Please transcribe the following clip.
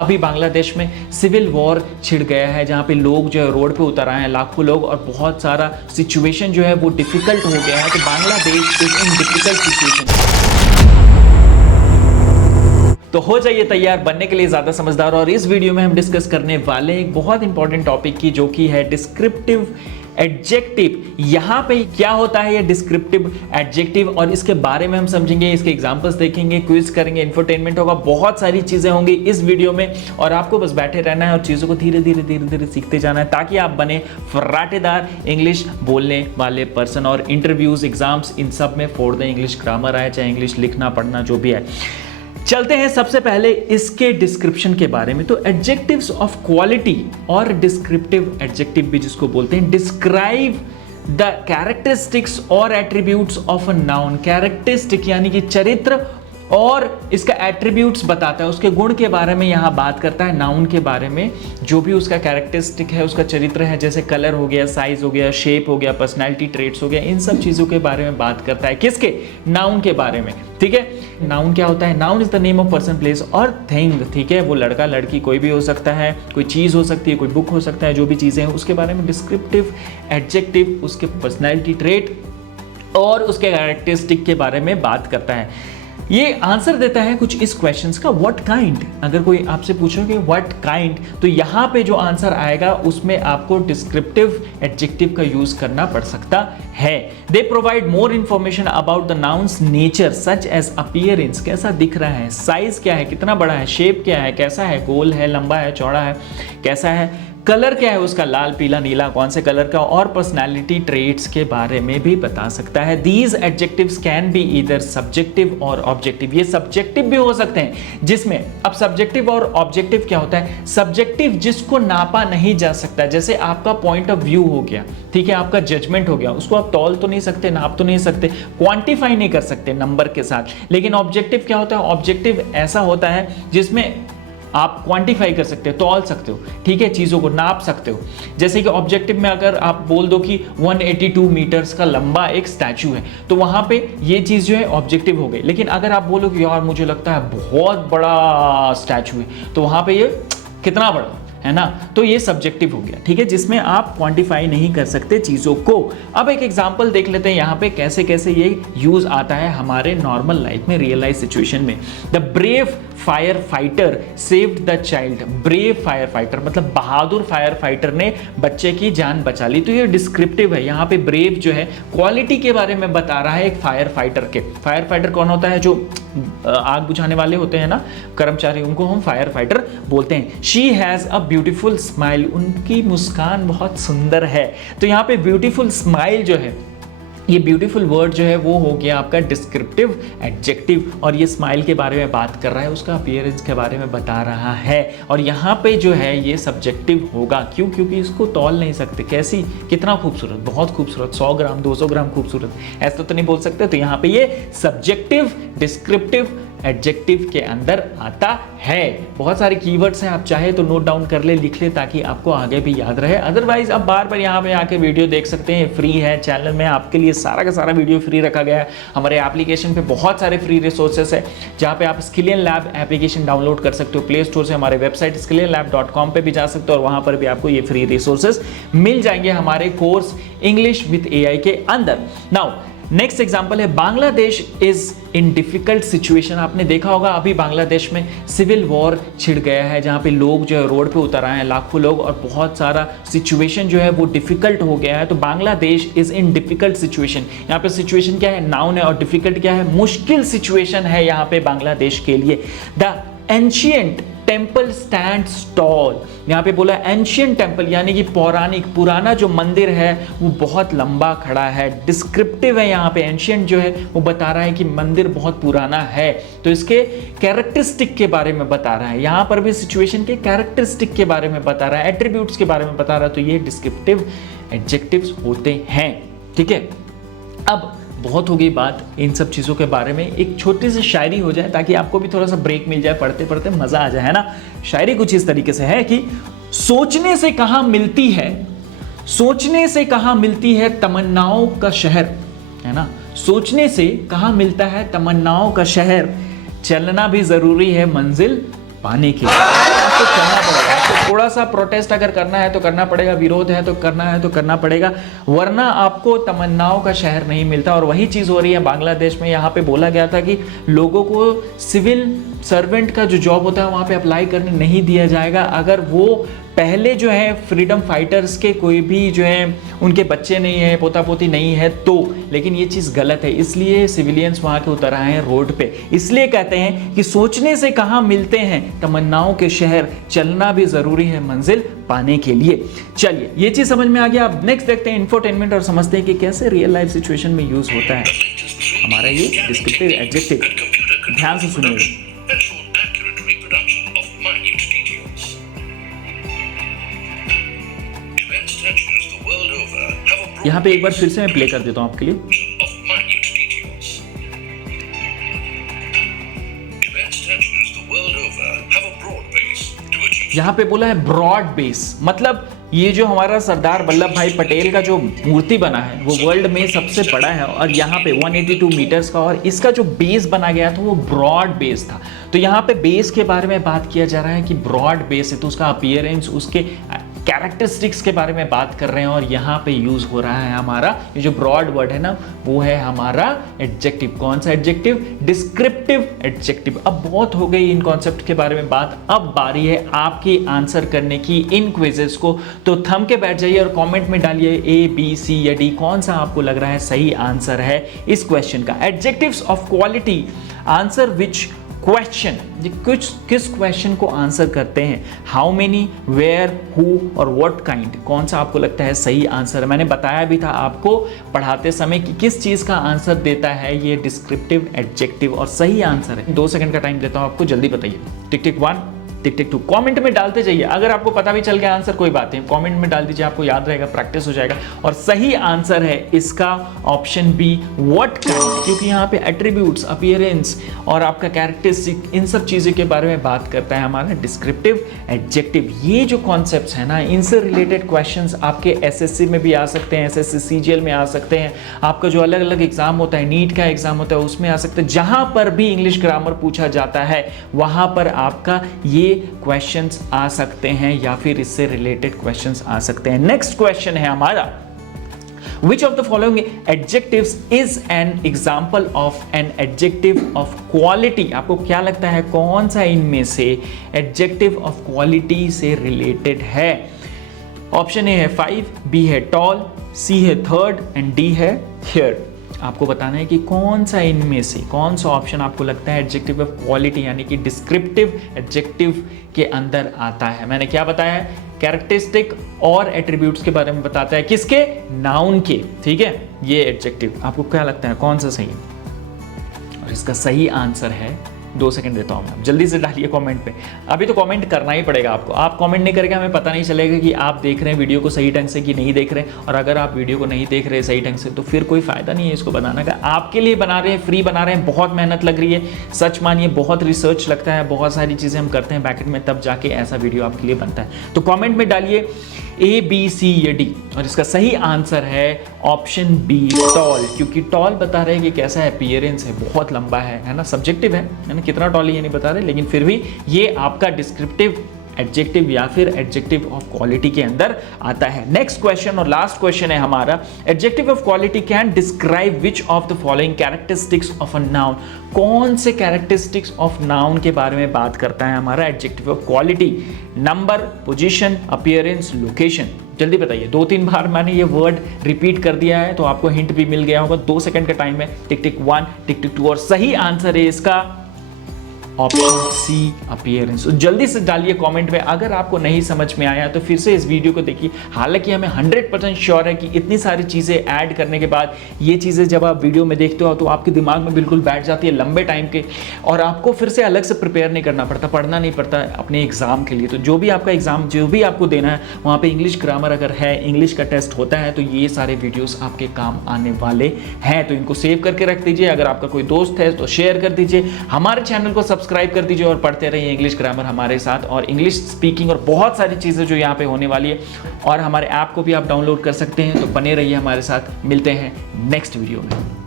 अभी बांग्लादेश में civil war छिड़ गया है, जहाँ पे लोग जो है रोड पे उतर आए हैं, लाखों लोग, और बहुत सारा सिचुएशन जो है वो डिफिकल्ट हो गया है। तो Bangladesh is in difficult situation. तो हो जाइए तैयार बनने के लिए ज्यादा समझदार। और इस वीडियो में हम डिस्कस करने वाले हैं एक बहुत इंपॉर्टेंट टॉपिक की, जो कि है डिस्क्रिप्टिव एडजेक्टिव। यहां पे क्या होता है ये डिस्क्रिप्टिव एडजेक्टिव, और इसके बारे में हम समझेंगे, इसके एग्जांपल्स देखेंगे, क्विज करेंगे, इंफोटेनमेंट होगा, बहुत सारी चीजें होंगी इस वीडियो में। और आपको बस बैठे रहना है और चीजों को धीरे धीरे सीखते जाना है, ताकि आप बने फर्राटेदार इंग्लिश बोलने वाले पर्सन। और इंटरव्यूज, एग्जाम्स, इन सब में फोड़ दें, इंग्लिश ग्रामर आए, चाहे इंग्लिश लिखना पढ़ना जो भी है। चलते हैं सबसे पहले इसके डिस्क्रिप्शन के बारे में। तो एडजेक्टिव्स ऑफ क्वालिटी और डिस्क्रिप्टिव एडजेक्टिव भी जिसको बोलते हैं, डिस्क्राइब द कैरेक्टरिस्टिक्स और attributes of a noun. Characteristic यानी कि चरित्र, और इसका एट्रीब्यूट्स बताता है, उसके गुण के बारे में यहाँ बात करता है। नाउन के बारे में जो भी उसका कैरेक्टरिस्टिक है, उसका चरित्र है, जैसे कलर हो गया, साइज हो गया, शेप हो गया, पर्सनैलिटी ट्रेट्स हो गया, इन सब चीज़ों के बारे में बात करता है। किसके? नाउन के बारे में। ठीक है, नाउन क्या होता है? Noun is the name of person, place और थिंग। ठीक है, वो लड़का लड़की कोई भी हो सकता है, कोई चीज़ हो सकती है, कोई बुक हो सकता है, जो भी चीज़ें हैं उसके बारे में डिस्क्रिप्टिव एडजेक्टिव उसके पर्सनैलिटी ट्रेट और उसके कैरेक्टरिस्टिक के बारे में बात करता है। ये आंसर देता है कुछ इस क्वेश्चंस का, व्हाट काइंड। अगर कोई आपसे पूछोगे व्हाट काइंड, तो यहाँ पे जो आंसर आएगा उसमें आपको डिस्क्रिप्टिव एडजेक्टिव का यूज करना पड़ सकता है। They provide more information about the nouns nature such as appearance, कैसा दिख रहा है, साइज क्या है, कितना बड़ा है, शेप क्या है, कैसा है, गोल है, लंबा है, चौड़ा है, कैसा है, कलर क्या है उसका, लाल, पीला, नीला, कौन से कलर का, और पर्सनालिटी ट्रेट्स के बारे में भी बता सकता है। These adjectives can be either subjective और ऑब्जेक्टिव। ये सब्जेक्टिव भी हो सकते हैं, जिसमें अब सब्जेक्टिव और ऑब्जेक्टिव क्या होता है? सब्जेक्टिव जिसको नापा नहीं जा सकता, जैसे आपका पॉइंट ऑफ व्यू हो गया, ठीक है, आपका जजमेंट हो गया, उसको आप तौल तो नहीं सकते, नाप तो नहीं सकते, क्वांटिफाई नहीं कर सकते नंबर के साथ। लेकिन ऑब्जेक्टिव क्या होता है? ऑब्जेक्टिव ऐसा होता है जिसमें आप क्वांटिफाई कर सकते हो, तौल सकते हो, ठीक है, चीज़ों को नाप सकते हो। जैसे कि ऑब्जेक्टिव में अगर आप बोल दो कि 182 मीटर्स का लंबा एक स्टैचू है, तो वहाँ पे ये चीज़ जो है ऑब्जेक्टिव हो गई। लेकिन अगर आप बोलो कि यार मुझे लगता है बहुत बड़ा स्टैचू है, तो वहाँ पे ये कितना बड़ा है ना, तो ये सब्जेक्टिव हो गया। ठीक है, जिसमें आप क्वांटिफाई नहीं कर सकते चीज़ों को। अब एक एग्जांपल देख लेते हैं यहाँ पे कैसे कैसे ये यूज आता है हमारे नॉर्मल लाइफ में, रियल लाइफ सिचुएशन में। The brave fire fighter saved the child. Brave fire fighter मतलब बहादुर फायर फाइटर ने बच्चे की जान बचा ली। तो ये डिस्क्रिप्टिव है। यहाँ पे ब्रेव जो है क्वालिटी के बारे में बता रहा है एक फायर फाइटर के। फायर फाइटर कौन होता है? जो आग बुझाने वाले होते हैं ना, कर्मचारी, उनको हम फायर फाइटर बोलते हैं। She has a beautiful smile, उनकी मुस्कान बहुत सुंदर है। तो यहाँ पे ब्यूटीफुल स्माइल जो है, ये ब्यूटीफुल वर्ड जो है वो हो गया आपका डिस्क्रिप्टिव एडजेक्टिव, और ये स्माइल के बारे में बात कर रहा है, उसका अपीयरेंस के बारे में बता रहा है। और यहाँ पे जो है ये सब्जेक्टिव होगा, क्यों? क्योंकि इसको तौल नहीं सकते। कैसी, कितना खूबसूरत, बहुत खूबसूरत, 100 ग्राम 200 ग्राम खूबसूरत, ऐसा तो नहीं बोल सकते। तो यहाँ पे ये सब्जेक्टिव डिस्क्रिप्टिव एडजेक्टिव के अंदर आता है। बहुत सारे कीवर्ड्स हैं, आप चाहे तो नोट डाउन कर ले, लिख ले, ताकि आपको आगे भी याद रहे। अदरवाइज आप बार बार यहाँ पे आके वीडियो देख सकते हैं, फ्री है। चैनल में आपके लिए सारा का सारा वीडियो फ्री रखा गया है। हमारे एप्लीकेशन पे बहुत सारे फ्री रिसोर्सेस है, जहाँ पे आप स्किलियन लैब एप्लीकेशन डाउनलोड कर सकते हो प्ले स्टोर से। हमारे वेबसाइट skillianlab.com पे भी जा सकते हो, और वहाँ पर भी आपको ये फ्री रिसोर्सेस मिल जाएंगे हमारे कोर्स इंग्लिश विद AI के अंदर। नाउ नेक्स्ट एग्जाम्पल है, Bangladesh is in difficult situation. आपने देखा होगा अभी बांग्लादेश में सिविल वॉर छिड़ गया है, जहाँ पे लोग जो है रोड पे उतर आए हैं, लाखों लोग, और बहुत सारा सिचुएशन जो है वो डिफिकल्ट हो गया है। तो Bangladesh is in difficult situation. यहाँ पे सिचुएशन क्या है? नाउन है, और डिफिकल्ट क्या है? मुश्किल सिचुएशन है यहाँ पे बांग्लादेश के लिए। The ancient temple stands tall. यहाँ पे बोला एंशियंट टेम्पल यानी कि पौराणिक, पुराना जो मंदिर है वो बहुत लंबा खड़ा है। डिस्क्रिप्टिव है यहाँ पे, एंशियंट जो है वो बता रहा है कि मंदिर बहुत पुराना है, तो इसके कैरेक्टरिस्टिक के बारे में बता रहा है। यहाँ पर भी सिचुएशन के कैरेक्टरिस्टिक के बारे में बता रहा है, एट्रीब्यूट्स के बारे में बता रहा है। तो ये डिस्क्रिप्टिव एडजेक्टिव्स होते हैं। ठीक है, अब बहुत हो गई बात इन सब चीज़ों के बारे में। एक छोटी सी शायरी हो जाए, ताकि आपको भी थोड़ा सा ब्रेक मिल जाए, पढ़ते पढ़ते मज़ा आ जाए, है ना। शायरी कुछ इस तरीके से है कि सोचने से कहाँ मिलती है, सोचने से कहाँ मिलती है तमन्नाओं का शहर, है ना। सोचने से कहाँ मिलता है तमन्नाओं का शहर, चलना भी ज़रूरी है मंजिल पाने के लिए आपको चलना पड़ेगा। आपको थोड़ा सा प्रोटेस्ट अगर करना है तो करना पड़ेगा, विरोध है तो करना पड़ेगा, वरना आपको तमन्नाओं का शहर नहीं मिलता। और वही चीज़ हो रही है बांग्लादेश में। यहाँ पे बोला गया था कि लोगों को सिविल सर्वेंट का जो जॉब होता है वहाँ पे अप्लाई करने नहीं दिया जाएगा अगर वो पहले जो है फ्रीडम फाइटर्स के कोई भी जो है उनके बच्चे नहीं है, पोता पोती नहीं है तो। लेकिन ये चीज़ गलत है, इसलिए सिविलियंस वहाँ के उतर आए हैं रोड पे। इसलिए कहते हैं कि सोचने से कहाँ मिलते हैं तमन्नाओं के शहर, चलना भी ज़रूरी है मंजिल पाने के लिए। चलिए ये चीज़ समझ में आ गया। अब नेक्स्ट देखते हैं इंफोटेनमेंट और समझते हैं कि कैसे रियल लाइफ सिचुएशन में यूज़ होता है हमारा ये डिस्क्रिप्टिव एडजेक्टिव। ध्यान से सुनिएगा। यहाँ पे एक बार फिर से मैं प्ले कर देता हूँ आपके लिए। यहाँ पे बोला है ब्रॉड बेस, मतलब ये जो हमारा सरदार वल्लभ भाई पटेल का जो मूर्ति बना है वो वर्ल्ड में सबसे बड़ा है और यहाँ पे 182 मीटर्स का, और इसका जो बेस बना गया था वो ब्रॉड बेस था। तो यहाँ पे बेस के बारे में बात किया जा रहा है कि ब्रॉड बेस है, तो उसका अपीयरेंस, उसके कैरेक्टरिस्टिक्स के बारे में बात कर रहे हैं। और यहाँ पे यूज हो रहा है हमारा ये जो ब्रॉड वर्ड है ना, वो है हमारा एडजेक्टिव। कौन सा एडजेक्टिव? Descriptive adjective. अब बहुत हो गई इन कॉन्सेप्ट के बारे में बात, अब बारी है आपकी आंसर करने की इन क्विजेस को। तो थम के बैठ जाइए और कमेंट में डालिए ए, बी, सी या डी, कौन सा आपको लग रहा है सही आंसर है इस क्वेश्चन का। Adjectives of quality, answer which question, किस क्वेश्चन को आंसर करते हैं। हाउ मेनी, वेयर, हु और व्हाट काइंड, कौन सा आपको लगता है सही आंसर है। मैंने बताया भी था आपको पढ़ाते समय कि किस चीज का आंसर देता है ये डिस्क्रिप्टिव एडजेक्टिव, और सही आंसर है। 2 सेकंड का टाइम देता हूं आपको, जल्दी बताइए। टिक टिक 1, टिक टिक 2। कमेंट में डालते जाइए। अगर आपको पता भी चल गया आंसर कोई बात नहीं, कमेंट में डाल दीजिए, आपको याद रहेगा, प्रैक्टिस हो जाएगा। और सही आंसर है इसका ऑप्शन बी, व्हाट काइंड, क्योंकि यहाँ पे एट्रीब्यूट्स, अपीयरेंस और आपका कैरेक्टरिस्टिक, इन सब चीज़ों के बारे में बात करता है हमारा डिस्क्रिप्टिव एडजेक्टिव। ये जो कॉन्सेप्ट्स है ना, इनसे रिलेटेड क्वेश्चंस आपके एसएससी में भी आ सकते हैं, एसएससी सीजीएल में आ सकते हैं, आपका जो अलग अलग एग्जाम होता है, नीट का एग्जाम होता है उसमें आ सकते हैं। जहां पर भी इंग्लिश ग्रामर पूछा जाता है वहां पर आपका ये क्वेश्चंस आ सकते हैं या फिर इससे रिलेटेड क्वेश्चंस आ सकते हैं। नेक्स्ट क्वेश्चन है हमारा, which of the following adjectives is an example of an adjective of quality। आपको क्या लगता है कौन सा इनमें से adjective of quality से रिलेटेड है। ऑप्शन ए है 5, बी है टॉल, सी है थर्ड एंड डी है थर्ड। आपको बताना है कि कौन सा इनमें से, कौन सा ऑप्शन आपको लगता है एडजेक्टिव ऑफ क्वालिटी यानी कि डिस्क्रिप्टिव एडजेक्टिव के अंदर आता है। मैंने क्या बताया है, कैरेक्टरिस्टिक और एट्रीब्यूट्स के बारे में बताता है, किसके, नाउन के, ठीक है। ये एडजेक्टिव आपको क्या लगता है कौन सा सही है, और इसका सही आंसर है 2 सेकंड देता हूँ मैं, जल्दी से डालिए कमेंट पे। अभी तो कमेंट करना ही पड़ेगा आपको, आप कमेंट नहीं करेंगे हमें पता नहीं चलेगा कि आप देख रहे हैं वीडियो को सही ढंग से कि नहीं देख रहे हैं। और अगर आप वीडियो को नहीं देख रहे सही ढंग से तो फिर कोई फायदा नहीं है इसको बनाने का। आपके लिए बना रहे हैं, फ्री बना रहे हैं, बहुत मेहनत लग रही है, सच मानिए बहुत रिसर्च लगता है, बहुत सारी चीज़ें हम करते हैं बैकेंड में, तब जाके ऐसा वीडियो आपके लिए बनता है। तो कॉमेंट में डालिए ए, बी, सी या डी, और इसका सही आंसर है ऑप्शन बी, टॉल। क्योंकि टॉल बता रहे हैं कि कैसा अपीयरेंस है, बहुत लंबा है ना, सब्जेक्टिव है ना, कितना टॉल ये नहीं बता रहे, लेकिन फिर भी ये आपका डिस्क्रिप्टिव एडजेक्टिव या फिर एडजेक्टिव ऑफ क्वालिटी के अंदर आता है। नेक्स्ट क्वेश्चन और लास्ट क्वेश्चन है हमारा, adjective of quality can describe which of the following characteristics of a noun. कौन से कैरेक्टरिस्टिक्स ऑफ नाउन के बारे में बात करता है हमारा adjective of quality. Number, position, appearance, location. जल्दी बताइए, 2-3 बार मैंने ये वर्ड रिपीट कर दिया है तो आपको हिंट भी मिल गया होगा। 2 सेकंड का टाइम है, टिक टिक 1, टिक टिक 2, और सही आंसर है इसका ऑप्शन सी, अपीयरेंस। जल्दी से डालिए कमेंट में। अगर आपको नहीं समझ में आया तो फिर से इस वीडियो को देखिए। हालांकि हमें 100% श्योर है कि इतनी सारी चीज़ें ऐड करने के बाद ये चीज़ें जब आप वीडियो में देखते हो तो आपके दिमाग में बिल्कुल बैठ जाती है लंबे टाइम के, और आपको फिर से अलग से प्रिपेयर नहीं करना पड़ता, पढ़ना नहीं पड़ता अपने एग्जाम के लिए। तो जो भी आपका एग्जाम, जो भी आपको देना है, वहाँ पर इंग्लिश ग्रामर अगर है, इंग्लिश का टेस्ट होता है, तो ये सारे वीडियोज़ आपके काम आने वाले हैं। तो इनको सेव करके रख दीजिए। अगर आपका कोई दोस्त है तो शेयर कर दीजिए, हमारे चैनल को सब्सक्राइब कर दीजिए और पढ़ते रहिए इंग्लिश ग्रामर हमारे साथ, और इंग्लिश स्पीकिंग और बहुत सारी चीज़ें जो यहाँ पे होने वाली है। और हमारे ऐप को भी आप डाउनलोड कर सकते हैं। तो बने रहिए हमारे साथ, मिलते हैं नेक्स्ट वीडियो में।